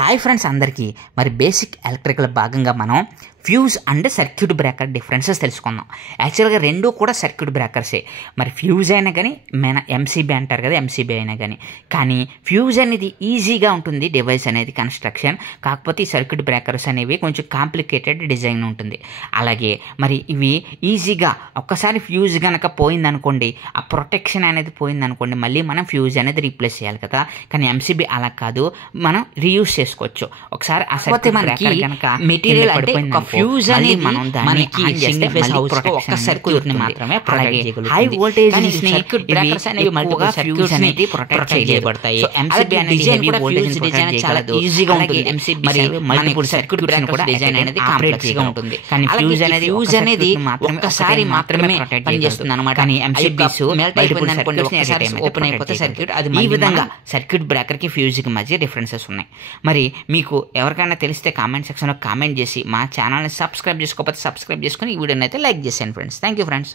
Hi friends అందరికీ మరి basic electrical భాగంగా మనం fuse and circuit breaker differences తెలుసుకుందాం. యాక్చువల్గా రెండు కూడా సర్క్యూట్ బ్రేకర్సే. మరి ఫ్యూజ్ అయినా కానీ మన ఎంసీబీ అంటారు కదా, ఎంసీబీ అయినా కానీ ఫ్యూజ్ అనేది ఈజీగా ఉంటుంది డివైస్ అనేది కన్స్ట్రక్షన్. కాకపోతే ఈ సర్క్యూట్ బ్రేకర్స్ అనేవి కొంచెం కాంప్లికేటెడ్ డిజైన్ ఉంటుంది. అలాగే మరి ఇవి ఈజీగా ఒక్కసారి ఫ్యూజ్ కనుక పోయిందనుకోండి, ఆ ప్రొటెక్షన్ అనేది పోయిందనుకోండి, మళ్ళీ మనం ఫ్యూజ్ అనేది రీప్లేస్ చేయాలి కదా. కానీ ఎంసీబీ అలా కాదు, మనం రీయూజ్ చేసుకోవచ్చు. ఒకసారి ఆ సర్క్యూట్ బ్రేకర్ కనుక మెటీరియల్ పడిపోయింది, ఫ్యూజ్ అనేది మనకి సింగిల్ ఫేజ్ హౌస్ కి ఒక్క సర్క్యూట్ ని మాత్రమే ప్రొటెక్ట్ చేయగలుగుతుంది. హై వోల్టేజ్ సర్క్యూట్ బ్రేకర్స్ అనేవి మల్టిపుల్ సర్క్యూట్స్ అనేది ప్రొటెక్ట్ చేయబడతాయి. సో ఎంసీబీ అనేది హెవీ వోల్టేజ్ డిజైన్ చాలా ఈజీగా ఉంటుంది. ఎంసీబీ మరి మల్టిపుల్ సర్క్యూట్ బ్రేకర్స్ కూడా డిజైన్ అనేది కాంప్లెక్స్ గా ఉంటుంది. కానీ ఫ్యూజ్ అనేది ఒక్కసారి మాత్రమే ప్రొటెక్ట్ చేస్తుంది అన్నమాట. కానీ ఎంసీబీస్ మెల్ట్ అయిపోయింది అనుకోండి, ఒక్కసారి ఓపెన్ అయిపోతే సర్క్యూట్. అది ఈ విధంగా సర్క్యూట్ బ్రేకర్ కి ఫ్యూజ్ కి మధ్య డిఫరెన్సెస్ ఉన్నాయి. మరి మీకు ఎవరికైనా తెలిస్తే కామెంట్ సెక్షన్లో కామెంట్ చేసి మా ఛానల్ని సబ్స్క్రైబ్ చేసుకోకపోతే సబ్స్క్రైబ్ చేసుకొని ఈ వీడియోని అయితే లైక్ చేసేయండి ఫ్రెండ్స్. Thank you friends.